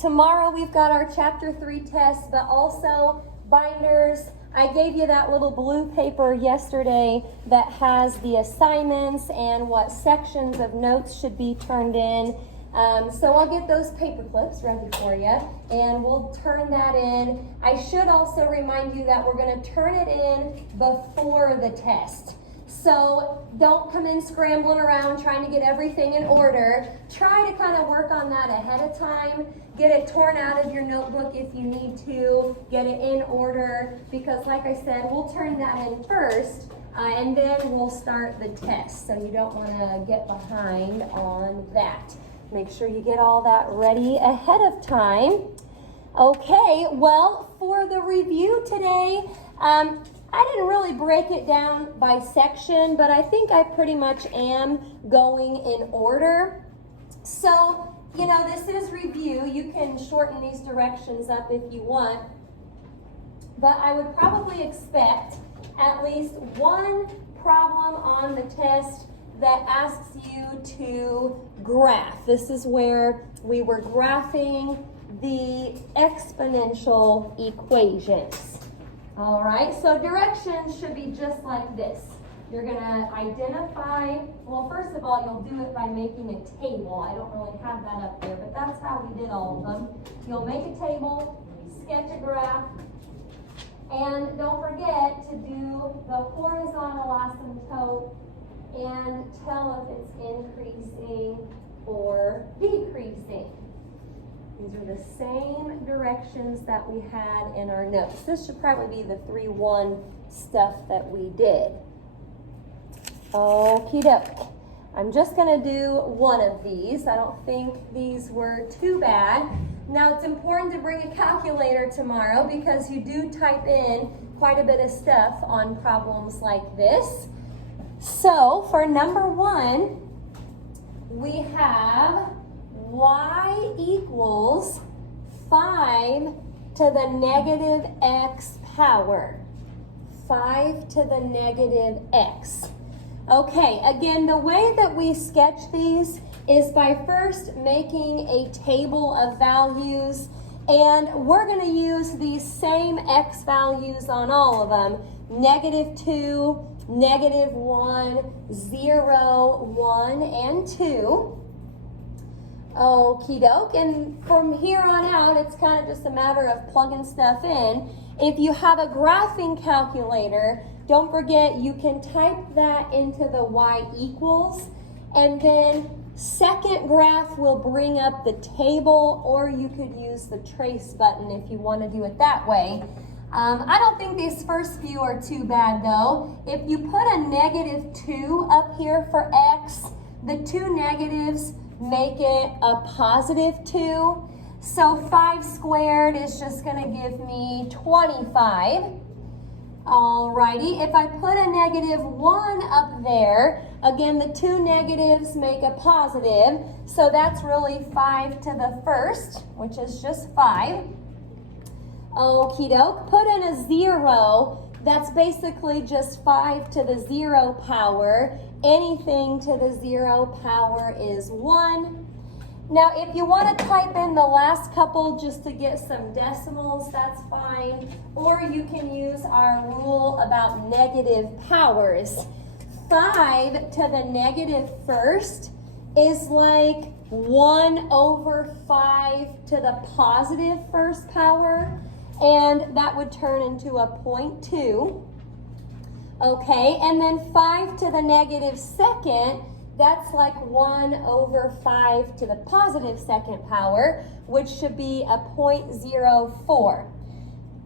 Tomorrow we've got our Chapter 3 test, but also binders. I gave you that little blue paper yesterday that has the assignments and what sections of notes should be turned in. So I'll get those paper clips ready for you, and we'll turn that in. I should also remind you that we're going to turn it in before the test. So don't come in scrambling around trying to get everything in order. Try to kind of work on that ahead of time. Get it torn out of your notebook if you need to. Get it in order, because like I said, we'll turn that in first, and then we'll start the test. So you don't want to get behind on that. Make sure you get all that ready ahead of time. Okay, well, for the review today, I didn't really break it down by section, but I think I pretty much am going in order. So, you know, this is review. You can shorten these directions up if you want, but I would probably expect at least one problem on the test that asks you to graph. This is where we were graphing the exponential equations. All right, so directions should be just like this. You're gonna identify, well, first of all, you'll do it by making a table. I don't really have that up there, but that's how we did all of them. You'll make a table, sketch a graph, and don't forget to do the horizontal asymptote and tell if it's increasing or decreasing. These are the same directions that we had in our notes. This should probably be the 3-1 stuff that we did. Okie doke. I'm just going to do one of these. I don't think these were too bad. Now, it's important to bring a calculator tomorrow because you do type in quite a bit of stuff on problems like this. So, for number 1, we have y equals 5 to the negative x power. 5 to the negative x. Okay, again, the way that we sketch these is by first making a table of values, and we're going to use these same x values on all of them. -2, -1, 0, 1, and 2. Okie doke, and from here on out, it's kind of just a matter of plugging stuff in. If you have a graphing calculator, don't forget you can type that into the y equals, and then second graph will bring up the table, or you could use the trace button if you want to do it that way. I don't think these first few are too bad though. If you put a -2 up here for x, the two negatives make it a +2. So 5 squared is just going to give me 25. Alrighty, if I put a -1 up there, again the two negatives make a positive, so that's really 5 to the first, which is just 5. Okie doke, put in a 0, that's basically just 5 to the 0 power. Anything to the 0 power is 1. Now, if you want to type in the last couple just to get some decimals, that's fine. Or you can use our rule about negative powers. 5 to the negative first is like 1/5 to the positive first power, and that would turn into a 0.2. Okay, and then 5 to the negative second, that's like 1/5 to the positive second power, which should be a 0.04.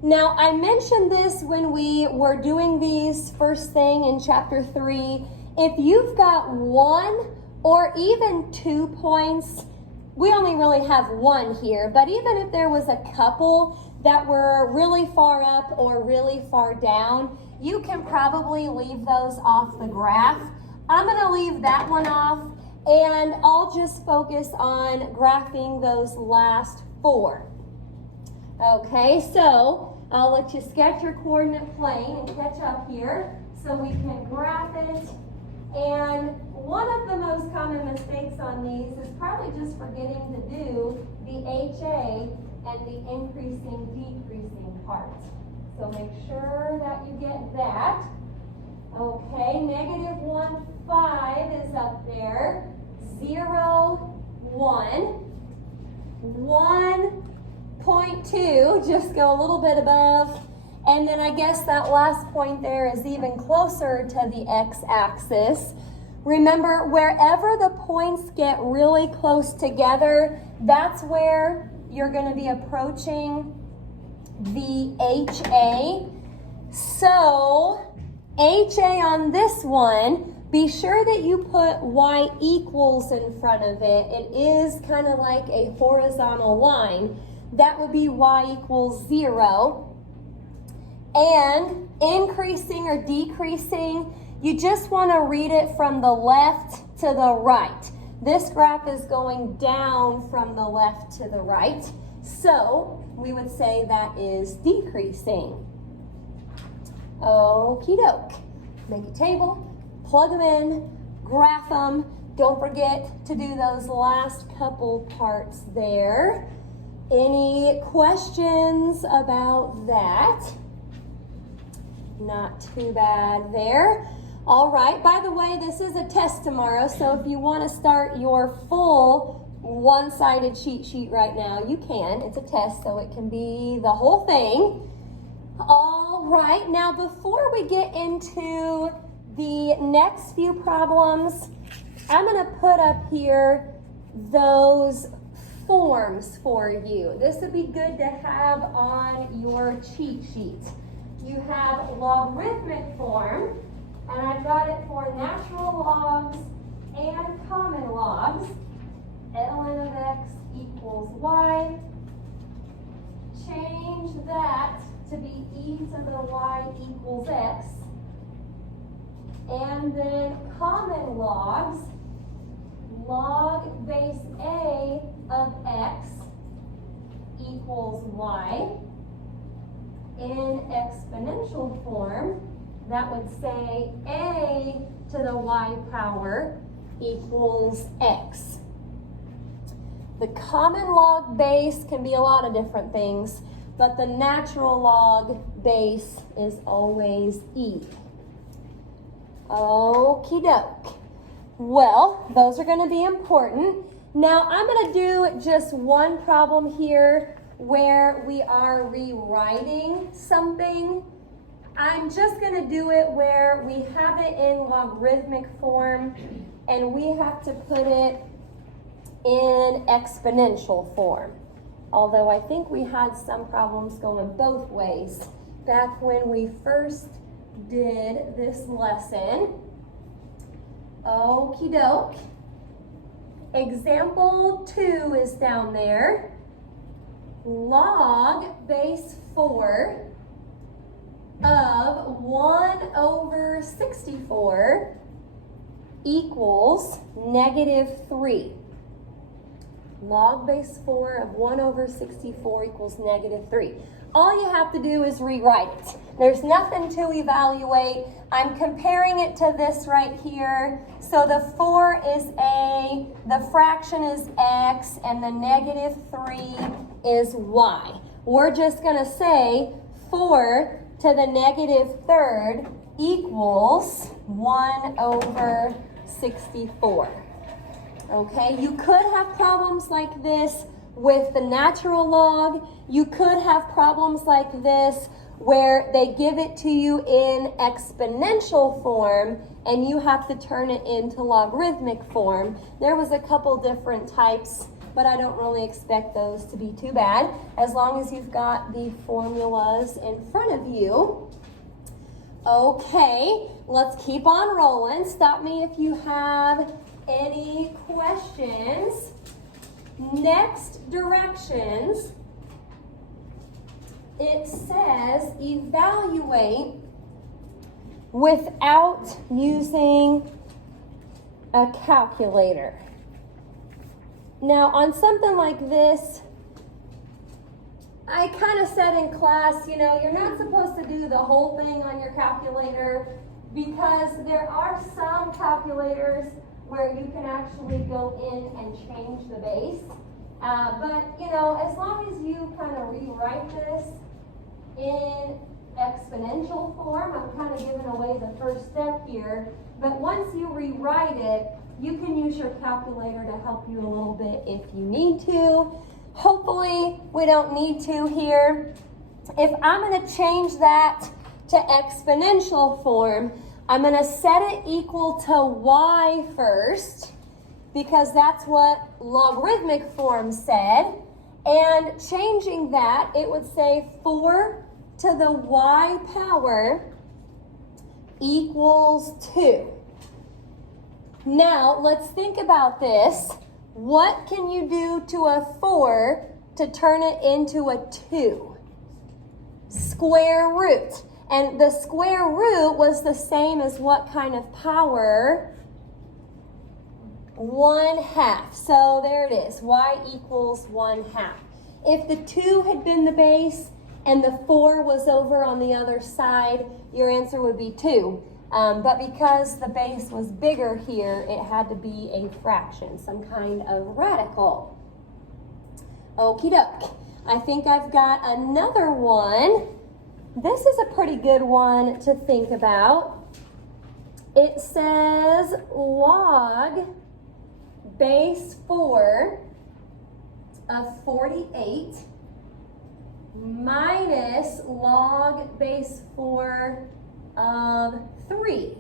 Now, I mentioned this when we were doing these first thing in chapter 3. If you've got 1 or even 2 points, we only really have 1 here, but even if there was a couple that were really far up or really far down, you can probably leave those off the graph. I'm going to leave that one off, and I'll just focus on graphing those last 4. Okay, so I'll let you sketch your coordinate plane and catch up here so we can graph it. And one of the most common mistakes on these is probably just forgetting to do the HA and the increasing, decreasing part. So make sure that you get that. Okay, negative 1, 5 is up there. 0, 1. 1.2, just go a little bit above. And then I guess that last point there is even closer to the x-axis. Remember, wherever the points get really close together, that's where you're going to be approaching the HA. So, HA on this one, be sure that you put y equals in front of it. It is kind of like a horizontal line. That would be y equals 0. And increasing or decreasing, you just want to read it from the left to the right. This graph is going down from the left to the right. So we would say that is decreasing. Okie doke. Make a table, plug them in, graph them. Don't forget to do those last couple parts there. Any questions about that? Not too bad there. All right, by the way, this is a test tomorrow, so if you want to start your full one-sided cheat sheet right now, you can. It's a test, so it can be the whole thing. All right, now before we get into the next few problems, I'm going to put up here those forms for you. This would be good to have on your cheat sheet. You have logarithmic form, and I've got it for natural logs and common logs. ln of x equals y. Change that to be e to the y equals x. And then common logs, log base a of x equals y. In exponential form, that would say a to the y power equals x. The common log base can be a lot of different things, but the natural log base is always e. Okie doke. Well, those are going to be important. Now, I'm going to do just one problem here where we are rewriting something. I'm just going to do it where we have it in logarithmic form and we have to put it in exponential form. Although I think we had some problems going both ways back when we first did this lesson. Okie doke. Example 2 is down there. Log base 4 of 1/64 equals -3. Log base 4 of 1/64 equals -3. All you have to do is rewrite it. There's nothing to evaluate. I'm comparing it to this right here. So the 4 is a, the fraction is x, and the -3 is y. We're just going to say 4 to the -3rd equals 1/64. Okay, you could have problems like this with the natural log. You could have problems like this where they give it to you in exponential form and you have to turn it into logarithmic form. There was a couple different types, but I don't really expect those to be too bad as long as you've got the formulas in front of you. Okay, let's keep on rolling. Stop me if you have any questions. Next directions, it says evaluate without using a calculator. Now, on something like this, I kind of said in class, you know, you're not supposed to do the whole thing on your calculator because there are some calculators where you can actually go in and change the base. But, you know, as long as you kind of rewrite this in exponential form, I'm kind of giving away the first step here, but once you rewrite it, you can use your calculator to help you a little bit if you need to. Hopefully, we don't need to here. If I'm going to change that to exponential form, I'm going to set it equal to y first, because that's what logarithmic form said. And changing that, it would say 4 to the y power equals 2. Now, let's think about this. What can you do to a 4 to turn it into a 2? Square root. And the square root was the same as what kind of power? 1/2. So there it is. Y equals 1/2. If the 2 had been the base and the 4 was over on the other side, your answer would be 2. But because the base was bigger here, it had to be a fraction, some kind of radical. Okie doke. I think I've got another one. This is a pretty good one to think about. It says log base 4 of 48 minus log base 4 of 3.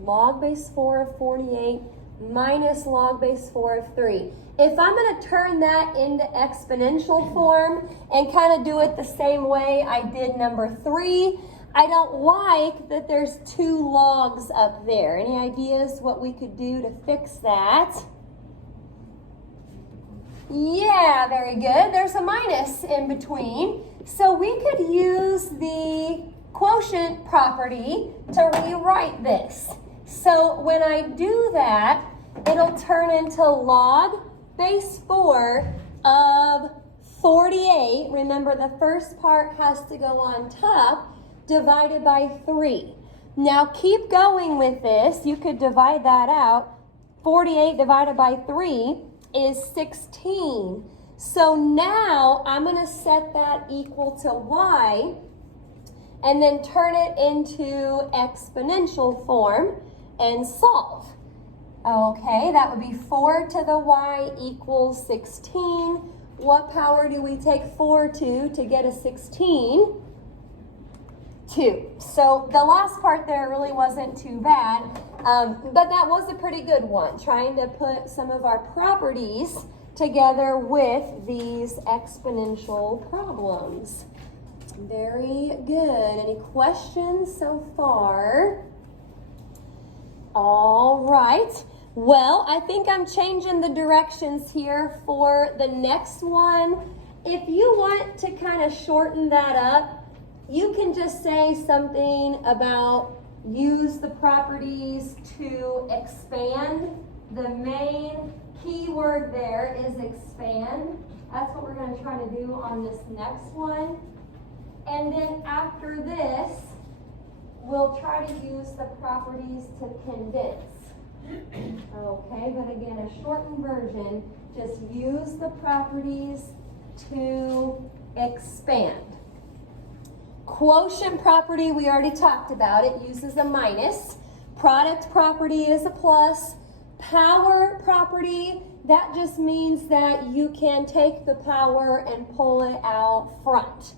Log base 4 of 48 minus log base 4 of 3. If I'm going to turn that into exponential form and kind of do it the same way I did number 3, I don't like that there's 2 logs up there. Any ideas what we could do to fix that? Yeah, very good. There's a minus in between. So we could use the quotient property to rewrite this. So when I do that, it'll turn into log base 4 of 48. Remember, the first part has to go on top, divided by 3. Now keep going with this. You could divide that out. 48 divided by 3 is 16. So now I'm going to set that equal to y and then turn it into exponential form and solve. Okay, that would be 4 to the y equals 16. What power do we take 4 to get a 16? 2. So the last part there really wasn't too bad, but that was a pretty good one, trying to put some of our properties together with these exponential problems. Very good. Any questions so far? All right. Well, I think I'm changing the directions here for the next one. If you want to kind of shorten that up, you can just say something about use the properties to expand. The main key word there is expand. That's what we're going to try to do on this next one. And then after this, we'll try to use the properties to condense. Okay, but again, a shortened version, just use the properties to expand. Quotient property, we already talked about. It uses a minus. Product property is a plus. Power property, that just means that you can take the power and pull it out front.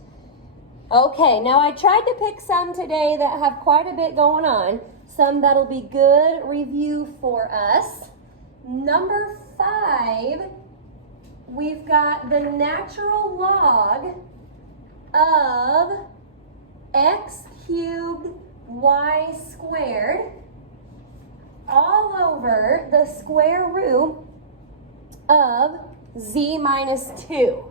Okay, now I tried to pick some today that have quite a bit going on. Some that'll be good review for us. Number 5, we've got the natural log of x cubed y squared all over the square root of z minus 2.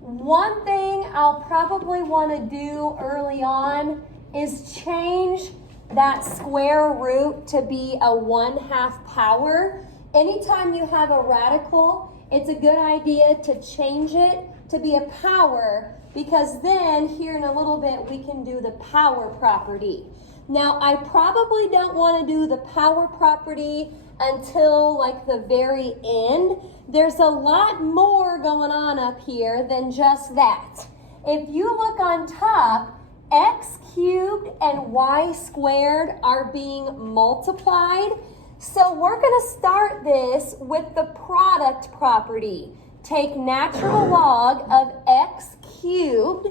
One thing I'll probably want to do early on is change that square root to be a 1/2 power. Anytime you have a radical, it's a good idea to change it to be a power, because then here in a little bit we can do the power property. Now I probably don't want to do the power property until like the very end, there's a lot more going on up here than just that. If you look on top, x cubed and y squared are being multiplied. So we're going to start this with the product property. Take natural log of x cubed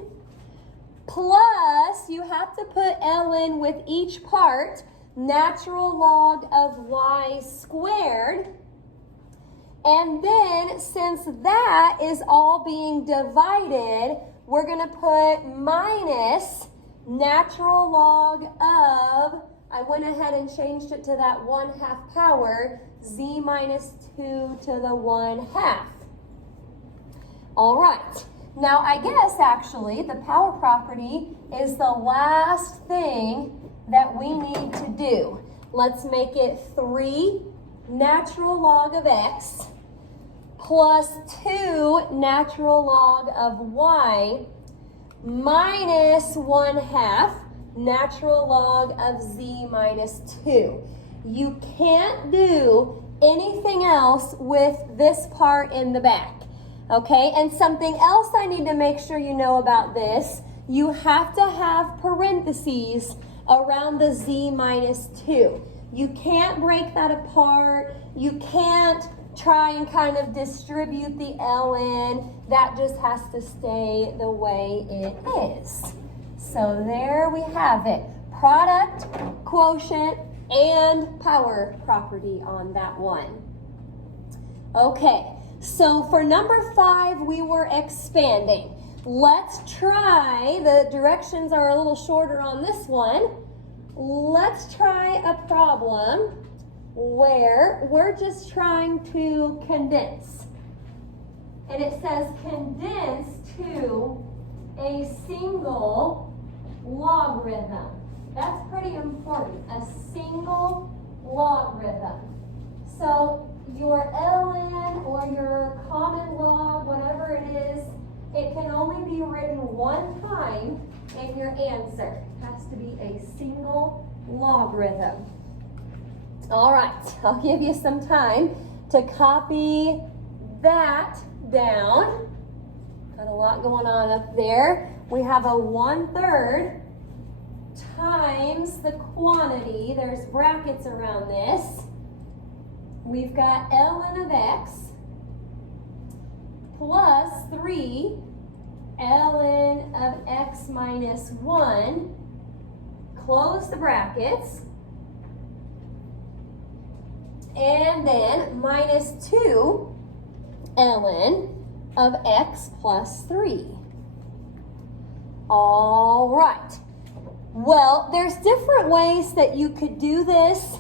plus, you have to put ln with each part, natural log of y squared. And then, since that is all being divided, we're going to put minus natural log of, I went ahead and changed it to that 1/2 power, z minus 2 to the 1/2. All right. Now, I guess actually the power property is the last thing that we need to do. Let's make it 3 natural log of x plus 2 natural log of y minus 1/2 natural log of z minus 2. You can't do anything else with this part in the back. Okay, and something else I need to make sure you know about this, you have to have parentheses around the z minus 2. You can't break that apart. You can't try and kind of distribute the ln. That just has to stay the way it is. So there we have it. Product, quotient, and power property on that one. Okay. So for number 5, we were expanding. Let's try, the directions are a little shorter on this one. Let's try a problem where we're just trying to condense. And it says condense to a single logarithm. That's pretty important, a single logarithm. So your ln or your common log, whatever it is, it can only be written one time in your answer. It has to be a single logarithm. All right, I'll give you some time to copy that down. Got a lot going on up there. We have a 1/3 times the quantity. There's brackets around this. We've got ln of x plus 3 ln of x minus 1. Close the brackets. And then minus 2 ln of x plus 3. All right. Well, there's different ways that you could do this.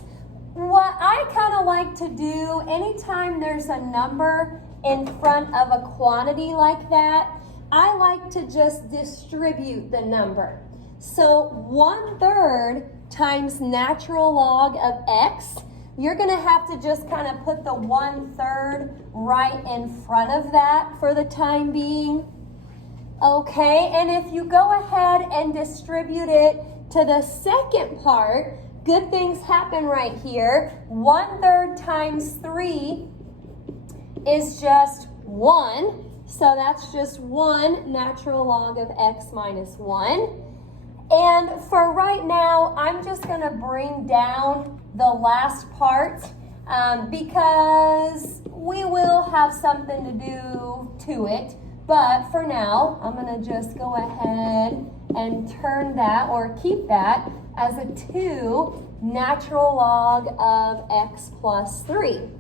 What I kind of like to do, anytime there's a number in front of a quantity like that, I like to just distribute the number. So 1/3 times natural log of x, you're going to have to just kind of put the 1/3 right in front of that for the time being. Okay, and if you go ahead and distribute it to the second part, good things happen right here. 1/3 times 3 is just 1. So that's just 1 natural log of x minus 1. And for right now, I'm just going to bring down the last part because we will have something to do to it. But for now, I'm going to just go ahead and turn that or keep that as a 2 natural log of x plus 3.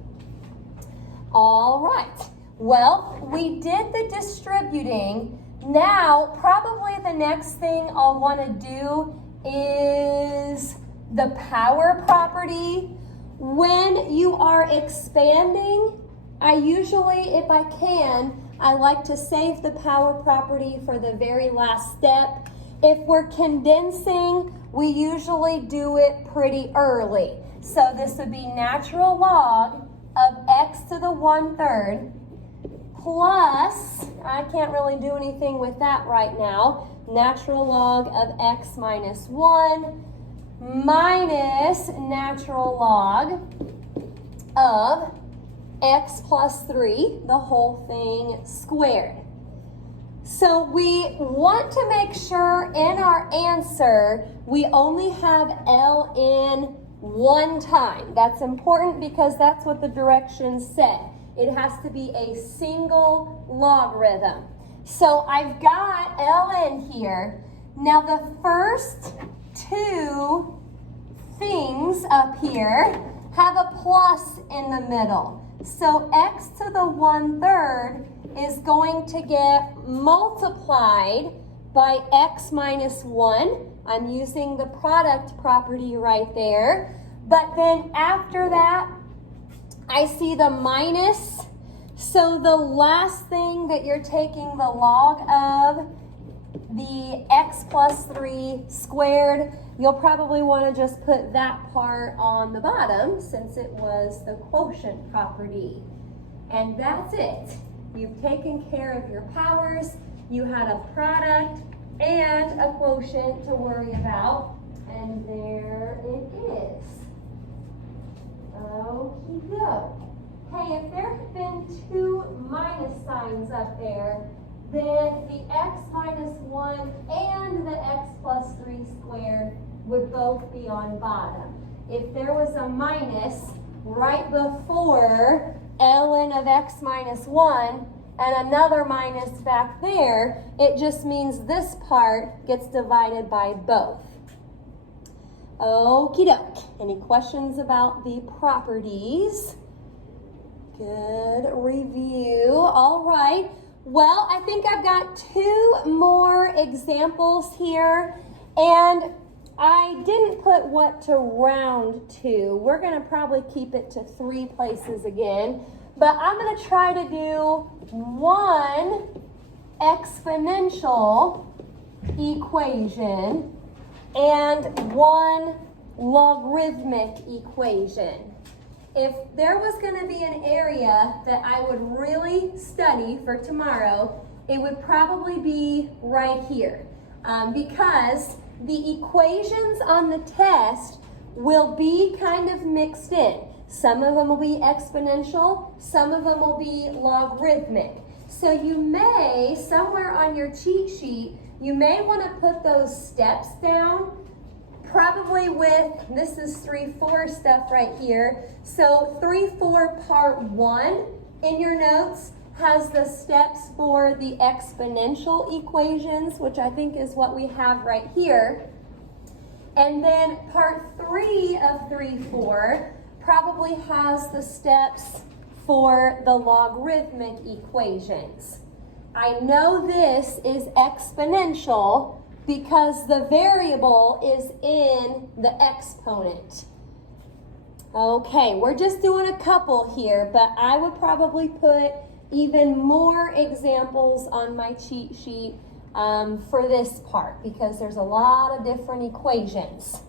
All right. Well, we did the distributing. Now, probably the next thing I'll want to do is the power property. When you are expanding, I usually, if I can, I like to save the power property for the very last step. If we're condensing, we usually do it pretty early. So this would be natural log of x to the 1/3 plus, I can't really do anything with that right now, natural log of x minus 1 minus natural log of x plus 3, the whole thing squared. So we want to make sure in our answer we only have ln one time. That's important because that's what the directions said. It has to be a single logarithm. So I've got ln here. Now the first two things up here have a plus in the middle. So x to the 1/3 is going to get multiplied by x minus 1. I'm using the product property right there. But then after that, I see the minus. So the last thing that you're taking the log of, the x plus 3 squared, you'll probably want to just put that part on the bottom since it was the quotient property. And that's it. You've taken care of your powers. You had a product and a quotient to worry about. And there it is. Okie doke. Hey, if there had been two minus signs up there, then the x minus 1 and the x plus 3 squared would both be on bottom. If there was a minus right before ln of x minus 1 and another minus back there, it just means this part gets divided by both. Okie doke. Any questions about the properties? Good review. All right. Well, I think I've got two more examples here, and I didn't put what to round to. We're going to probably keep it to 3 places again, but I'm going to try to do one exponential equation and one logarithmic equation. If there was going to be an area that I would really study for tomorrow, it would probably be right here, because the equations on the test will be kind of mixed in. Some of them will be exponential, some of them will be logarithmic. So you may, somewhere on your cheat sheet, you may want to put those steps down, probably with, this is 3-4 stuff right here. So 3-4 part 1 in your notes has the steps for the exponential equations, which I think is what we have right here. And then part 3 of 3-4 probably has the steps for the logarithmic equations. I know this is exponential because the variable is in the exponent. Okay, we're just doing a couple here, but I would probably put even more examples on my cheat sheet for this part because there's a lot of different equations.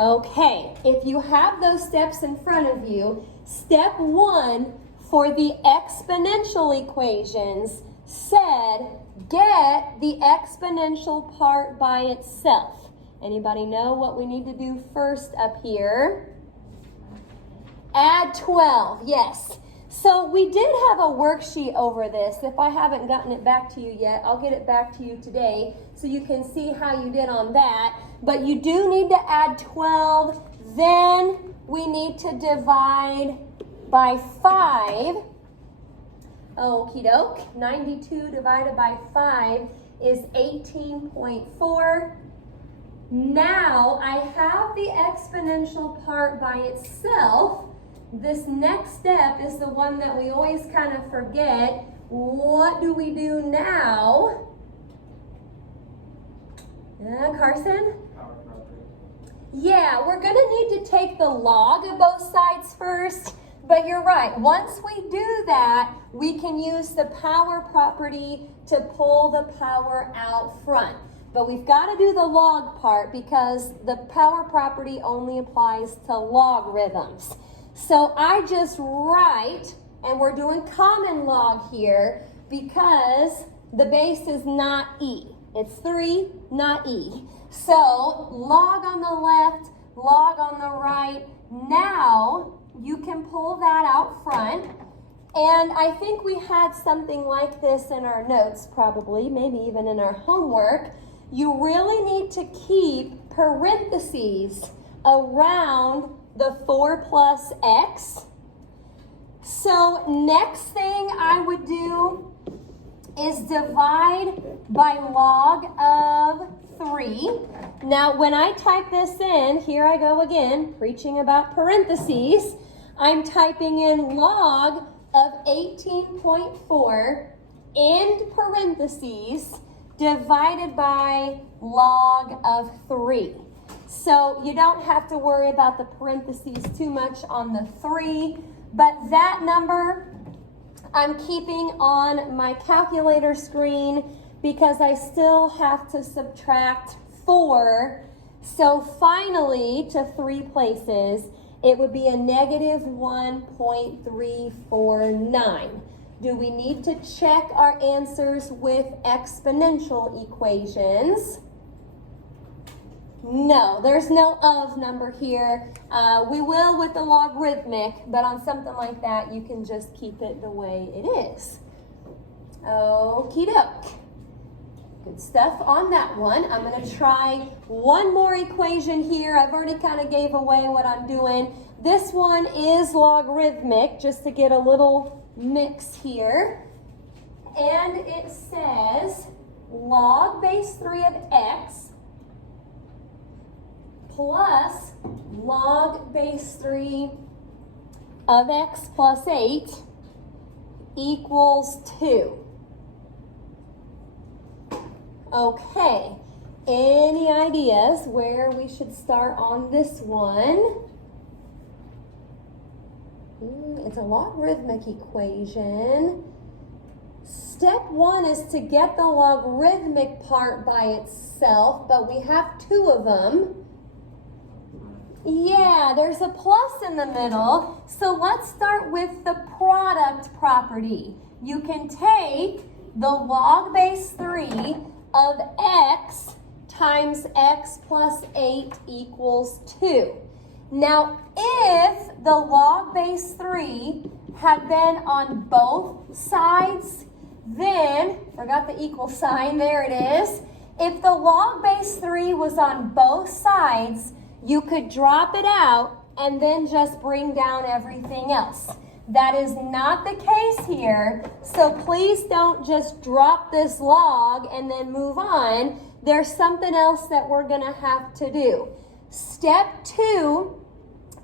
Okay, if you have those steps in front of you, step 1 for the exponential equations said get the exponential part by itself. Anybody know what we need to do first up here? Add 12, yes. So we did have a worksheet over this. If I haven't gotten it back to you yet, I'll get it back to you today so you can see how you did on that. But you do need to add 12. Then we need to divide by 5. Okie doke. 92 divided by 5 is 18.4. Now I have the exponential part by itself. This next step is the one that we always kind of forget. What do we do now? Carson? Yeah, we're going to need to take the log of both sides first. But you're right. Once we do that, we can use the power property to pull the power out front. But we've got to do the log part because the power property only applies to logarithms. So I just write, and we're doing common log here because the base is not e. It's 3, not e. So log on the left, log on the right. Now you can pull that out front. And I think we had something like this in our notes probably, maybe even in our homework. You really need to keep parentheses around the 4 plus x. So next thing I would do is divide by log of 3. Now when I type this in, here I go again, preaching about parentheses. I'm typing in log of 18.4 end parentheses divided by log of 3. So you don't have to worry about the parentheses too much on the 3, but that number I'm keeping on my calculator screen because I still have to subtract 4. So finally, to 3 places, it would be a negative 1.349. Do we need to check our answers with exponential equations? No, there's no of number here. We will with the logarithmic, but on something like that, you can just keep it the way it is. Okie doke. Good stuff on that one. I'm going to try one more equation here. I've already kind of gave away what I'm doing. This one is logarithmic, just to get a little mix here. And it says log base 3 of x plus log base 3 of x plus 8 equals 2. Okay, any ideas where we should start on this one? It's a logarithmic equation. Step 1 is to get the logarithmic part by itself, but we have 2 of them. Yeah, there's a plus in the middle. So let's start with the product property. You can take the log base 3 of x times x plus 8 equals 2. Now, if the log base 3 had been on both sides, then, forgot the equal sign, there it is. If the log base 3 was on both sides, you could drop it out and then just bring down everything else. That is not the case here, so please don't just drop this log and then move on. There's something else that we're going to have to do. Step 2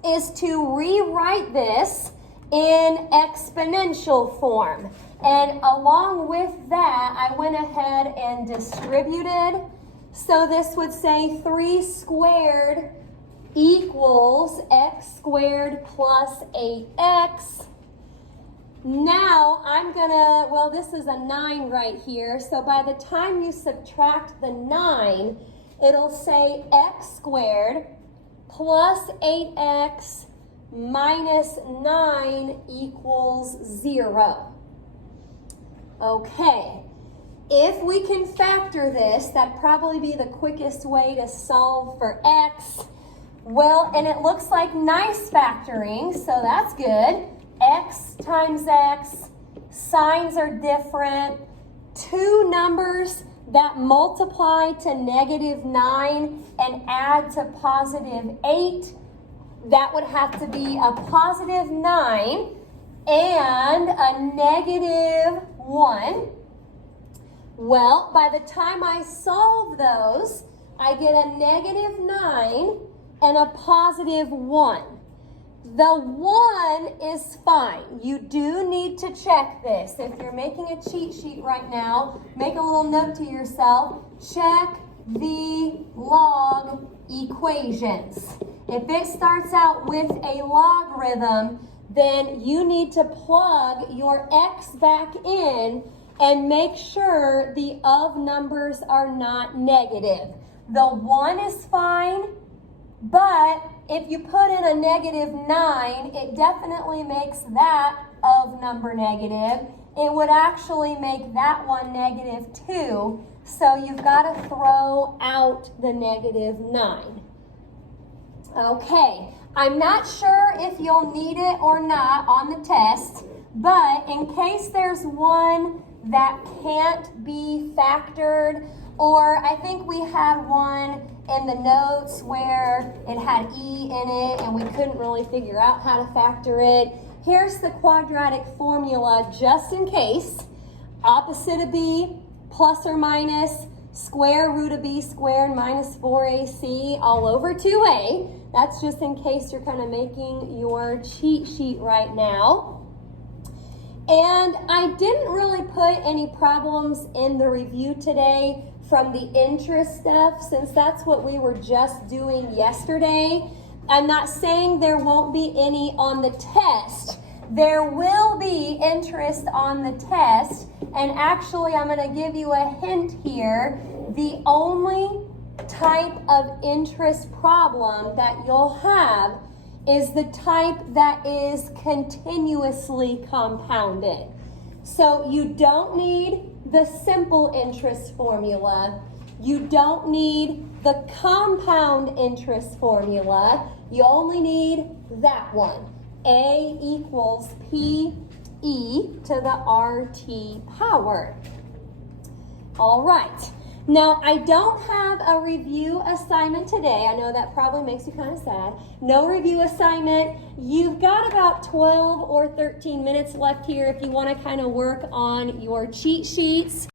is to rewrite this in exponential form. And along with that, I went ahead and distributed. So this would say 3 squared equals x squared plus 8x. Now I'm gonna, well, this is a 9 right here. So by the time you subtract the 9, it'll say x squared plus 8x minus 9 equals 0. Okay, if we can factor this, that'd probably be the quickest way to solve for x. Well, and it looks like nice factoring, so that's good. X times x, signs are different. 2 numbers that multiply to negative 9 and add to positive 8, that would have to be a positive 9 and a negative 1. Well, by the time I solve those, I get a negative 9 and a positive 1. The 1 is fine. You do need to check this. If you're making a cheat sheet right now, make a little note to yourself. Check the log equations. If it starts out with a logarithm, then you need to plug your x back in and make sure the of numbers are not negative. The 1 is fine, but if you put in a negative 9, it definitely makes that of number negative. It would actually make that one negative 2. So you've got to throw out the negative 9. Okay, I'm not sure if you'll need it or not on the test, but in case there's one that can't be factored, or I think we had one in the notes where it had E in it and we couldn't really figure out how to factor it. Here's the quadratic formula just in case. Opposite of B plus or minus square root of B squared minus 4AC all over 2A. That's just in case you're kind of making your cheat sheet right now. And I didn't really put any problems in the review today from the interest stuff, since that's what we were just doing yesterday. I'm not saying there won't be any on the test. There will be interest on the test, and actually I'm going to give you a hint here. The only type of interest problem that you'll have is the type that is continuously compounded. So you don't need the simple interest formula. You don't need the compound interest formula. You only need that one. A equals PE to the RT power. All right. Now, I don't have a review assignment today. I know that probably makes you kind of sad. No review assignment. You've got about 12 or 13 minutes left here if you want to kind of work on your cheat sheets.